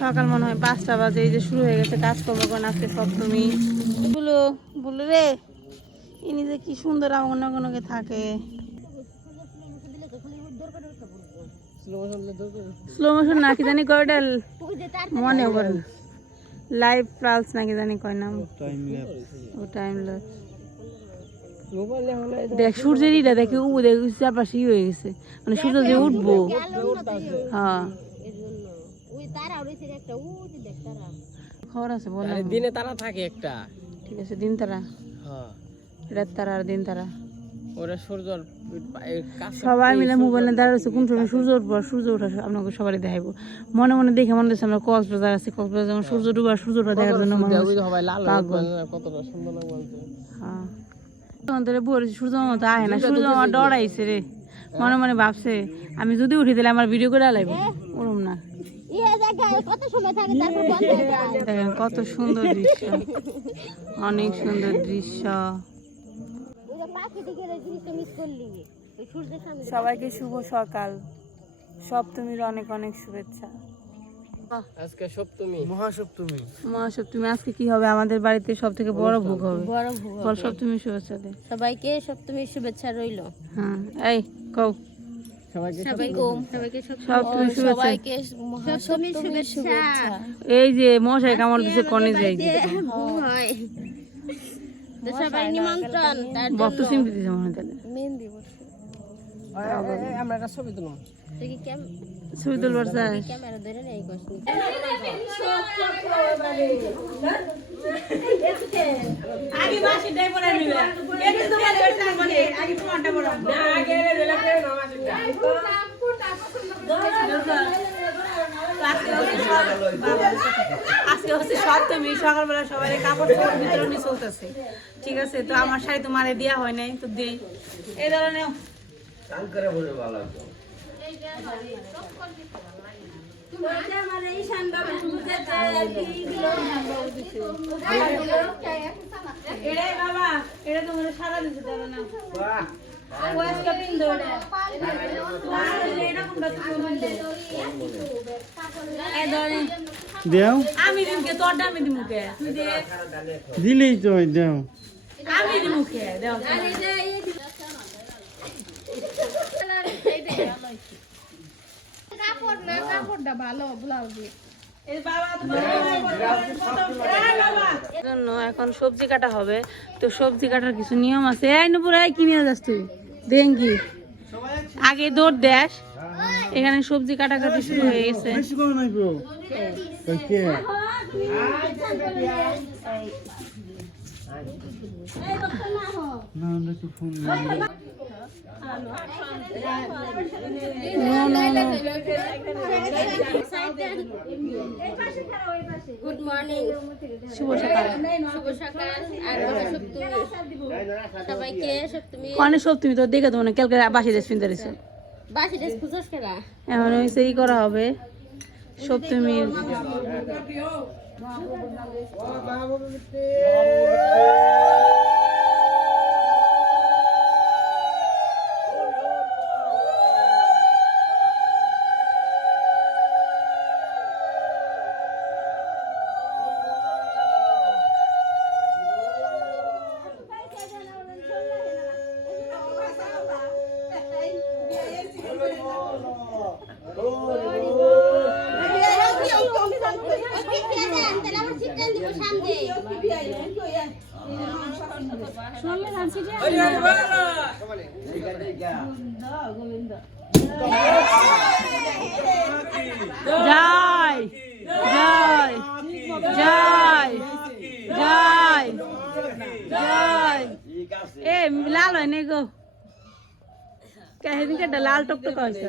সকাল মনে হয় পাঁচটা বাজে, এই যে শুরু হয়ে গেছে কাজকর্ম করেন আজকে সপ্তমী বলো বলো রে ইনি যে কি সুন্দর আমার কোনকে থাকে। স্লো মোশন নাকি জানি মনে করে লাইভ প্লাস নাকি জানি কয় নাম। ও টাইম দেখ, সূর্যের ইটা দেখে উ দেখ চারপাশে হয়ে গেছে। মানে সূর্য যে উঠবো। হ্যাঁ। খবর আছে বলো। দিনে তারা থাকে একটা। ঠিক আছে দিন তারা। হ্যাঁ। রাত তারা আর দিন তারা। ওরা সূর্যর কাছে সবাই মিলে মোবাইলে দাঁড়াচ্ছে কোন সময় সূর্য উঠবো সূর্য ওঠা আপনাকে সবাই দেখাইবো। মনে মনে দেখে মনে হচ্ছে আমরা কক্সবাজার আছি কক্সবাজার যেমন সূর্য ডুবা সূর্য ওঠা দেখার জন্য লাগবে হ্যাঁ তোমাদের বলেছি সূর্য মামা তো আহে না সূর্য মামা ডরাইছে রে। মনে মনে ভাবছে আমি যদি উঠে দিলে আমার ভিডিও করে আলাইব ওরম না। যায়। দেখেন কত সুন্দর দৃশ্য। অনেক সুন্দর দৃশ্য। সবাইকে শুভ সকাল। সপ্তমীর অনেক অনেক শুভেচ্ছা। আজকে সপ্তমী। মহাসপ্তমী। মহাসপ্তমী আজকে কি হবে? আমাদের বাড়িতে সব থেকে বড় ভোগ হবে। বড় ভোগ সপ্তমী শুভেচ্ছা দে। সবাইকে সপ্তমীর শুভেচ্ছা রইল। হ্যাঁ এই কও। এই যে মশাই কামড় দিছে কনে যাই সবাই নিমন্ত্রণ। মনে হয় আমরা একটা ছবি ক্যাম ছবি তুলবার চাই ক্যামেরা ধরে নেই কষ্ট আগে বাসি দেই পরে নিবে। এদিন তো বলে ওটা বলে? আগে বলো। না আগে রেলে করে আজকে হচ্ছে সপ্তমী সকালবেলা সবাই কাপড় চোপড় বিতরণী চলতেছে। ঠিক আছে তো আমার শাড়ি তো মারে দেওয়া হয় নাই তো দেই। এই ধরনের এটাই বাবা এটা তোমার সারা দিতে দেবে না ওয়াইসকা পিন্দো এটা এটা কোনটা তুমি পিন্দো এই ধরনের দেও। আমি দিমকে তোরটা আমি দিমুকে তুই দে দিলেই তো দেও। আমি দিমুকে দেও কাপড় না কাপড়টা ভালো ব্লাউজে জন্য এখন সবজি কাটা হবে তো সবজি কাটার কিছু নিয়ম আছে এই নুপুর এই কিনে যাস তুই দেঙ্গি আগে দৌড় দেশ এখানে সবজি কাটাকাটি শুরু হয়ে গেছে না আমরা তো ফোন গুড মর্নিং শুভ সকাল শুভ সকাল। আর সপ্তমী সবাইকে সপ্তমী কনে সপ্তমী তো দেখে তো মানে কালকে বাসি দেশ পিনতে রয়েছে বাসি ড্রেস খুঁজোস খেলা এখন হয়েছে ই করা হবে। সপ্তমীর জয় জয় জয় জয় জয়। এ লাল হয় নাই গো। কেটে লাল টকটক হয়েছে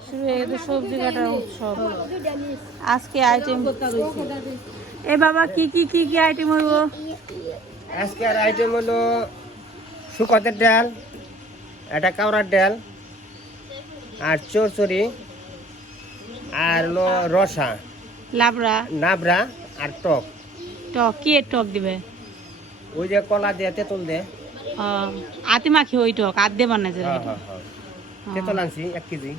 শুরু হয়ে গেছে সবজি কাটার উৎসব আজকে আইটেম এ বাবা কি কি কি কি আইটেম আজকের আইটেম হলো শুকতের ডাল এটা কাউরার ডাল আর চরচড়ি আর রসা। লাবড়া। নাবরা আর টক। টক কি এর টক দিবে? ওই যে কলা দিয়ে তেঁতুল দে আতে মাখি ওই টক বানাইছে হ্যাঁ হ্যাঁ হ্যাঁ। তেঁতুল আনছি এক কেজি।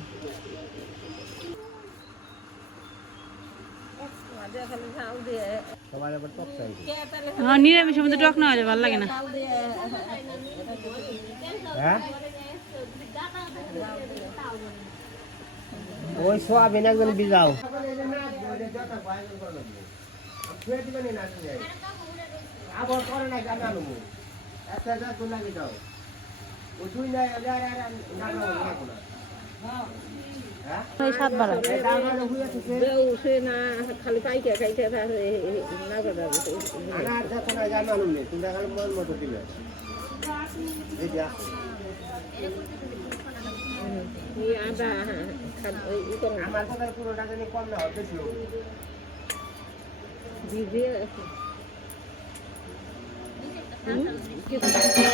হ্যাঁ নিরামিষের মধ্যে টক না হলে ভালো লাগে না। হ্যাঁ? ওই সোয়াবিন একজন বিজাও আবার পরে না জানা নেব একটা যা তুই লাগে যাও ও তুই না না না না না না হ্যাঁ না মন। আমার কথা পুরো টাকা নিয়ে কম না হয় বেশি হবে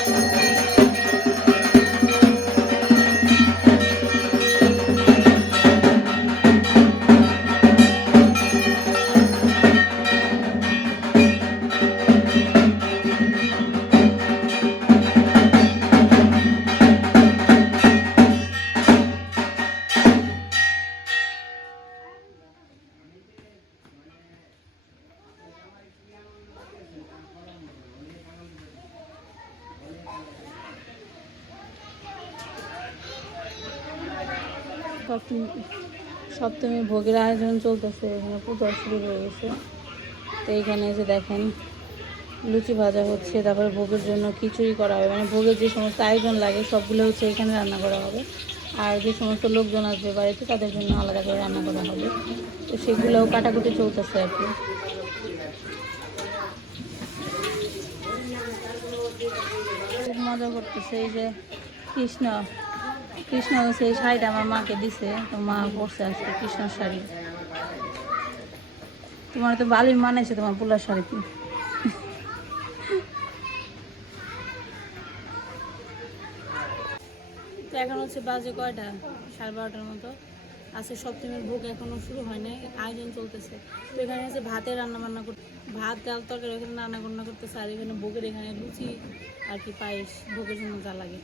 সপ্তমী সপ্তমী ভোগের আয়োজন চলতেছে, এখানে পূজা শুরু হয়ে গেছে। তো এইখানে যে দেখেন, লুচি ভাজা হচ্ছে, তারপরে ভোগের জন্য খিচুড়ি করা হবে। মানে ভোগের যে সমস্ত আয়োজন লাগে, সবগুলো হচ্ছে এখানে রান্না করা হবে। আর যে সমস্ত লোকজন আসবে বাড়িতে, তাদের জন্য আলাদা করে রান্না করা হবে। তো সেগুলোও কাটাকুটি চলতেছে আর কি। খুব মজা করতেছে এই যে কৃষ্ণ। কৃষ্ণ সেই শাড়িটা আমার মাকে দিছে। তো মা পরছে আজকে কৃষ্ণ শাড়ি। তোমার তো বালির মানেছে তোমার পোলার শাড়িতে। তো এখন হচ্ছে বাজে কয়টা? সাড়ে বারোটার মতো। আজকে সপ্তমীর ভোগ এখনও শুরু হয় নাই, আয়োজন চলতেছে। তো এখানে হচ্ছে ভাতের রান্না বান্না করতে ভাত, ডাল, তরকারি এখানে রান্না বান্না করতেছে, আর এখানে ভোগের এখানে লুচি আর কি পায়েস, ভোগের জন্য যা লাগে।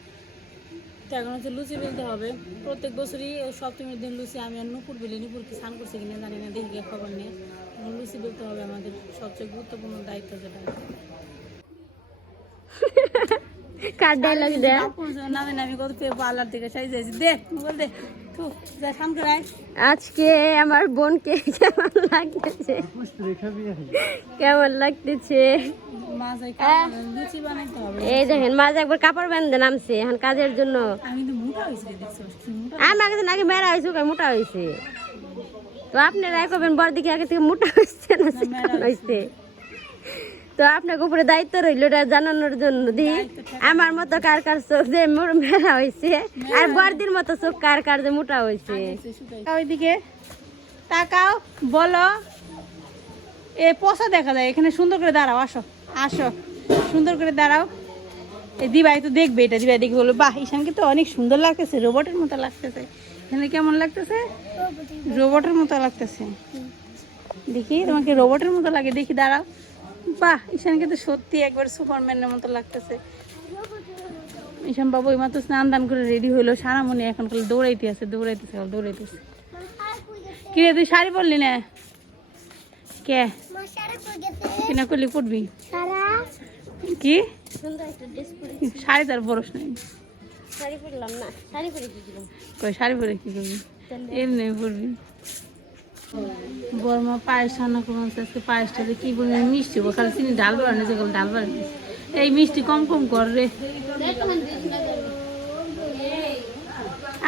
তো এখন হচ্ছে লুচি বেলতে হবে। প্রত্যেক বছরই সপ্তমীর দিন লুচি আমি আর নুপুর বেলি নুপুর কি স্নান করছে কিনা জানি না দেখি খবর নিয়ে। এখন লুচি বেলতে হবে আমাদের সবচেয়ে গুরুত্বপূর্ণ দায়িত্ব যেটা। কার ডায়লগ দেয়? নামে নামি কত পেয়ে পার্লার থেকে সাইজ দেখ বল আজকে আমার বোনকে কেমন লাগতেছে? কেমন লাগতেছে? এই দেখেন মাঝে একবার কাপড় বেঁধে নামছে এখন কাজের জন্য। আমি তো মোটা হয়েছি রে, দেখছ কি মোটা আমি আগে থেকে নাকি মেরা হয়েছে মোটা হয়েছে। তো আপনারা করবেন বড় দিকে আগে থেকে মোটা হয়েছে না হয়েছে? তো আপনাকে উপরে দায়িত্ব রইল ওটা জানানোর জন্য দি। আমার মতো কার কার চোখ যে মেলা হয়েছে আর বর্দির মতো চোখ কার কার যে মোটা হয়েছে ওইদিকে তাকাও বলো। এ পশা দেখা যায় এখানে সুন্দর করে দাঁড়াও আসো আসো। সুন্দর করে দাঁড়াও। এই দিবাই তো দেখবে এটা দিবাই দেখে বলবে বাহ ঈশানকে তো অনেক সুন্দর লাগতেছে রোবটের মতো লাগতেছে। এখানে কেমন লাগতেছে? রোবটের মতো লাগতেছে। দেখি তোমাকে রোবটের মতো লাগে দেখি দাঁড়াও। বাহ ঈশানকে তো সত্যি একবার সুপারম্যানের মতো লাগতেছে। ঈশান বাবু এই মাত্র স্নান দান করে রেডি হইল। সারা মনে এখন খালি দৌড়াইতে আছে দৌড়াইতেছে দৌড়াইতেছে। কি রে তুই শাড়ি পরলি না? কে? কিনা করলি পড়বি কি? শাড়ি তার বরস নাই। শাড়ি পরলাম না। শাড়ি পরে কি কই শাড়ি পরে কি করবি? এমনি পড়বি বর্মা পায়েস রান্না করব আজকে পায়েসটা যে কি বলবি মিষ্টি খালি চিনি ডাল বাড়ানো যে ডাল বাড়ানো এই মিষ্টি কম কম কর রে।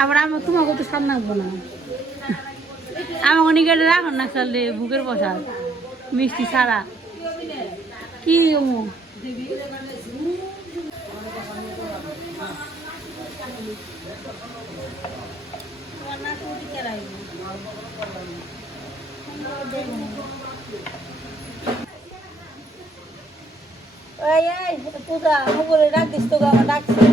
আবার আমার তোমাকে তো স্বাদ লাগবো না। আমার অনেক রাখুন না, খালি বুকের বসা। মিষ্টি ছাড়া। কি ইমু এই এই পূজা মুগুরে ডাক দিস তো আমার ডাকছে।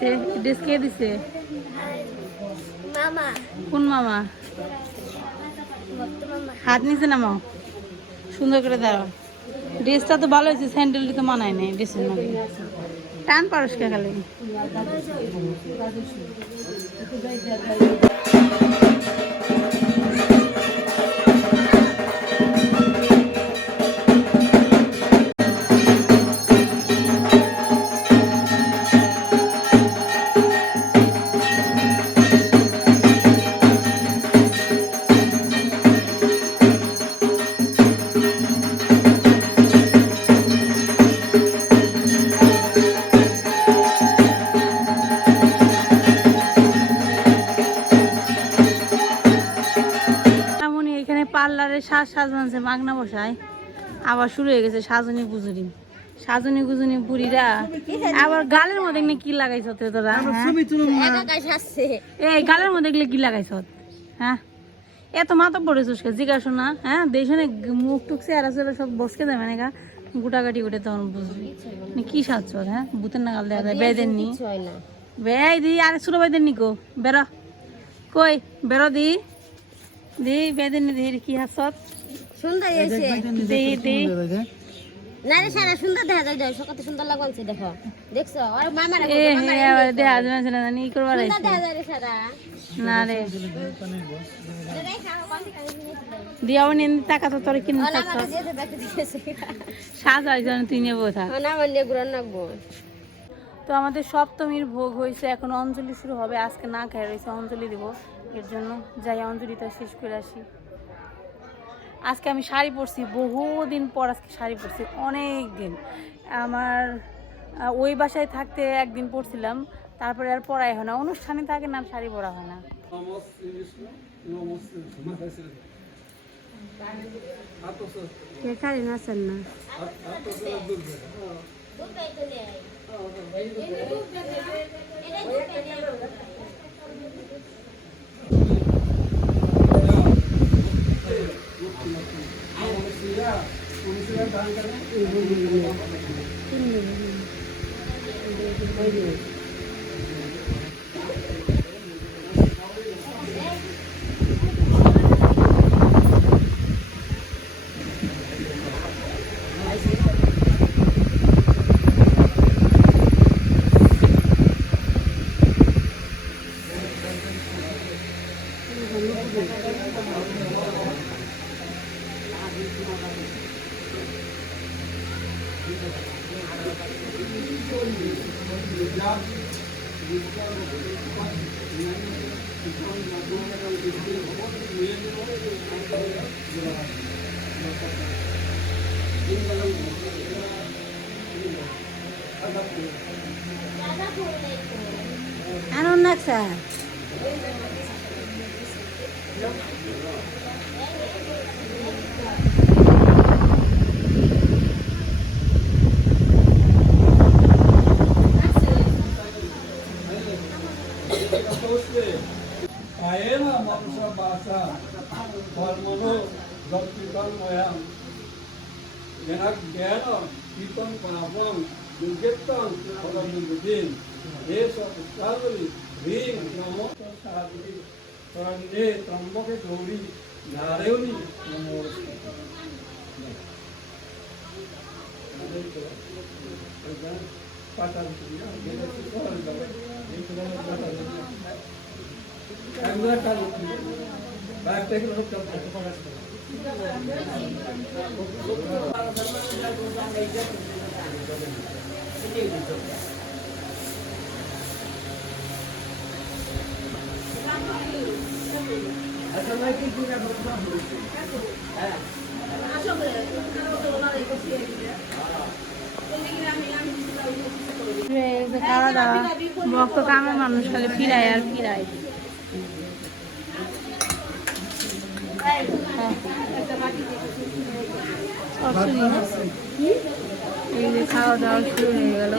হয়েছে ড্রেস কে দিছে? মামা। কোন মামা? হাত নিচে নামাও। সুন্দর করে দাঁড়াও। ড্রেসটা তো ভালো হয়েছে স্যান্ডেলটি তো মানায় নাই ড্রেসের মধ্যে। টান পারস কে খালি? এমনই সাজ সাজানছে মাগনা বসায় আবার শুরু হয়ে গেছে সাজনি পুজুরি সাজনি গুজনি বুড়িরা আবার গালের মধ্যে কি লাগাইছ তো তোরা হ্যাঁ? এই গালের মধ্যে এগুলো কি লাগাইছ হ্যাঁ? এত মাথা পড়েছিস জিজ্ঞাসা না হ্যাঁ? দেশনে মুখ টুক চেহারা চেহারা সব বসকে দেবে না গুটাগাটি করে তখন বুঝবি। মানে কি সাজছ হ্যাঁ? ভূতের নাগাল দেওয়া যায় বেদের নি না। বেয়াই দি আরে ছোট ভাইদের নিকো বেরো। কই বেরো দি। দি বেদের নি দি কি হাসত সুন্দর হয়েছে। দি দি। না রে সারা সুন্দর দেখা যায় দেখো কত সুন্দর লাগছে দেখো। দেখছ? আর যাবে না জানি করবার সুন্দর দেখা যায় রে সারা। না রে। দিয়াও নিন টাকা তো তোর কিনে থাকছ সাজ আইজন তুই নেব থাক। না মানে গুরান নাকবো তো আমাদের সপ্তমীর ভোগ হয়েছে এখন অঞ্জলি শুরু হবে আজকে না খাই রয়েছে অঞ্জলি দিব। এর জন্য যাই অঞ্জলিটা শেষ করে আসি। আজকে আমি শাড়ি পরছি বহুদিন পর আজকে শাড়ি পরছি অনেক দিন আমার ওই বাসায় থাকতে একদিন পরছিলাম তারপরে আর পরাই হয় না। অনুষ্ঠানে থাকে না আর শাড়ি পরা হয় না। খালি Thank you. নাচেন না আনন্দ নাকসা আয়েন হ্রিং নমো সাধুরি শরণ্যে ত্রম্বকে গৌরী নারায়ণী নমস্তে পাতাল আমরা কাল ব্যাগ থেকে লোক খাওয়া দাওয়া বক্ত কামের মানুষ খালি ফিরায় আর ফিরায়। এই যে খাওয়া দাওয়া শুরু হয়ে গেল।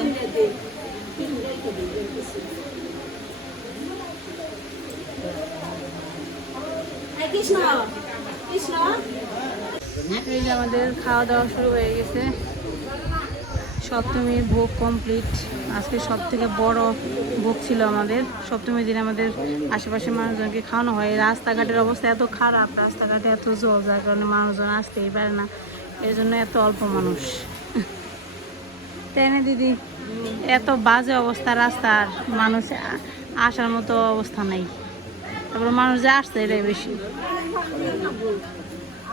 এই যে আমাদের খাওয়া দাওয়া শুরু হয়ে গেছে। সপ্তমীর ভোগ কমপ্লিট আজকে সব থেকে বড় ভোগ ছিল আমাদের। সপ্তমীর দিন আমাদের আশেপাশে মানুষজনকে খাওয়ানো হয়। রাস্তাঘাটের অবস্থা এত খারাপ রাস্তাঘাটে এত জল যার কারণে মানুষজন আসতেই পারে না। এর জন্য এত অল্প মানুষ। তাই না দিদি? এত বাজে অবস্থা রাস্তার। মানুষ আসার মতো অবস্থা নাই। তারপরে মানুষ যে আসছে এটাই বেশি।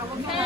আমরা